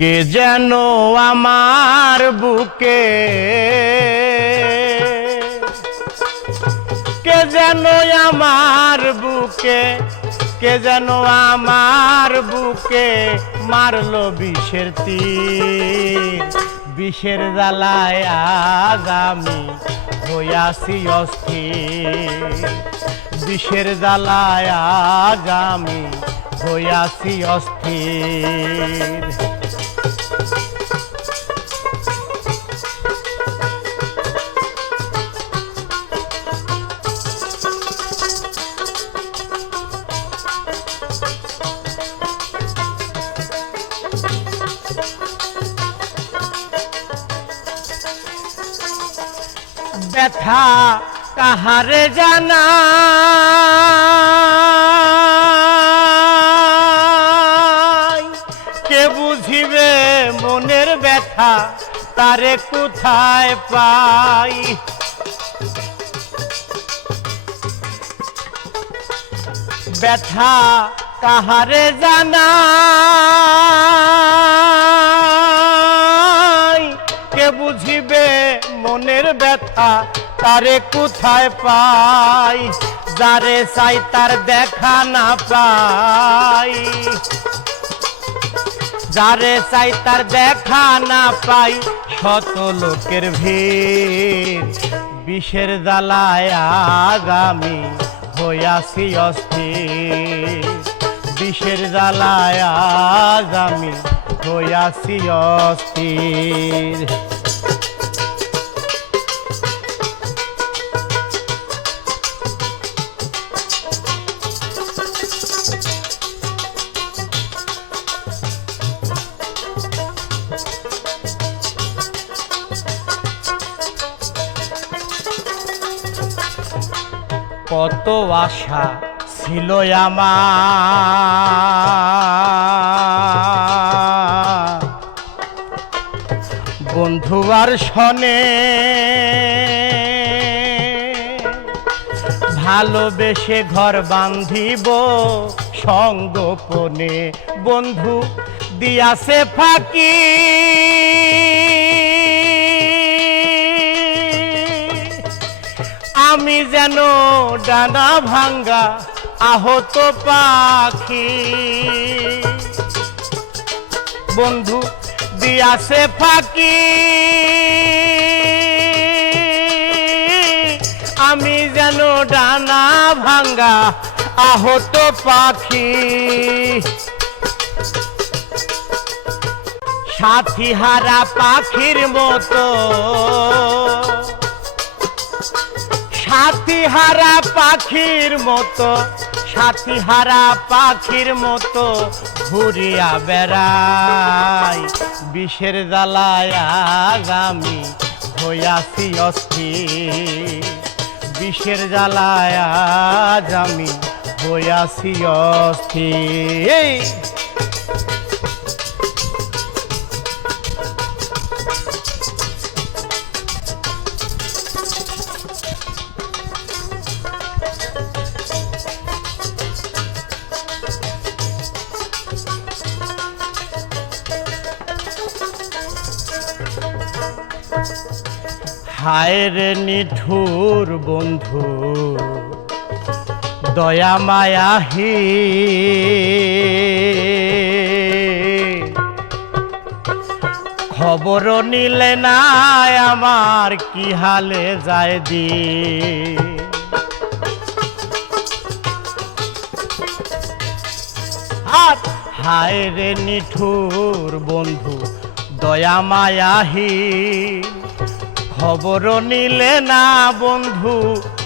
কে যেন আমার বুকে, কে যেন আমার বুকে, কে যেন আমার বুকে মারলো বিষের তীর। বিষের জ্বালায় আজ আমি হইয়াছি অস্থির। বিষের জ্বালায় আজ আমি হইয়াছি অস্থির। ব্যথা কাহারে জানাই, কে বুঝিবে মনের ব্যথা, তারে কোথায় পাই। ব্যথা কাহারে জানাই, কে বুঝিবে মনের ব্যথা, তারে কোথায় পাই। যারে চাই তার দেখা না পাই, যারে চাই তার দেখা না পাই। শত লোকের ভিড়, বিষের জ্বালায় আজ আমি হইয়াছি অস্থির। বিষের জ্বালায় আজ আমি হইয়াছি অস্থির। কত আশা ছিল আমার বন্ধু আর শনে, ভালোবেসে ঘর বাঁধিব সঙ্গোপনে। বন্ধু দিয়াছে ফাঁকি, আমি যেন ডানা ভাঙ্গা আহত পাখি। বন্ধু দিয়াছে ফাঁকি, আমি যেন ডানা ভাঙ্গা আহত পাখি। সাথী হারা পাখির মতো, সাথী হারা পাখির মতো, সাথী হারা পাখির মতো ঘুরিয়া বেড়াই। বিষের জ্বালায় আজ আমি হইয়াছি অস্থির। বিষের জ্বালায় আজ আমি হইয়াছি অস্থির। হায় রে নিঠুর বন্ধু, দয়া মায়াহি, খবর নিলে না আমার কি হালে যায় দিন। হায় রে নিঠুর বন্ধু, দয়া মায়াহি, খবর নিলে না বন্ধু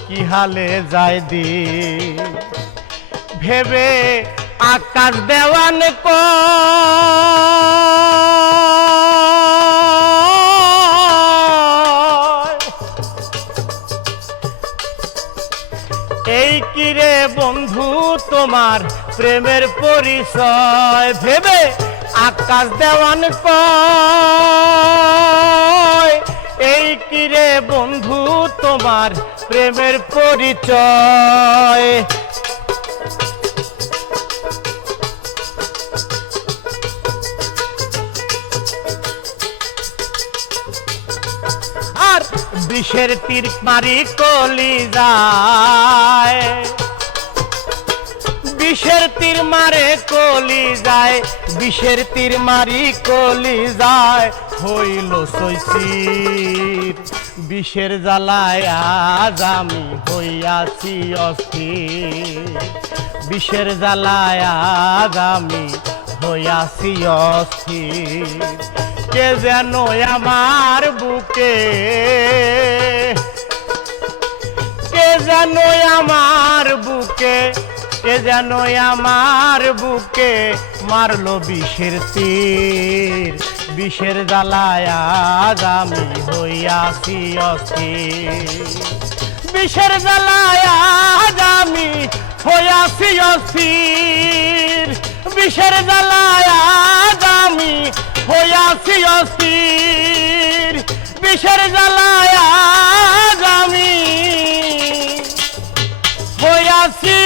কি হালে যায় দিন। ভেবে আকাশ দেওয়ান এই কিরে বন্ধু তোমার প্রেমের পরিচয়। ভেবে আকাশ দেওয়ান এই কিরে বন্ধু তোমার প্রেমের পরিচয়। আমার বিষের তীর মারি কলি যায়, বিষের তীর মারে কলি যায়, বিষের তীর মারি কলি যায়, হইল সইসির বিষের জ্বালায় আজ আমি হইয়াছি অস্থির, বিষের জ্বালায় আজ আমি হইয়াছি অস্থির। কে যেন আমার বুকে, কে যেন আমার বুকে, কে যেন আমার বুকে মারলো বিষের তীর, বিষের জ্বালায় আজ আমি হইয়াছি অস্থির, বিষের জ্বালায় আজ আমি হইয়াছি অস্থির, বিষের জ্বালায় আজ আমি হইয়াছি অস্থির, বিষের জ্বালায় আজ আমি হইয়াছি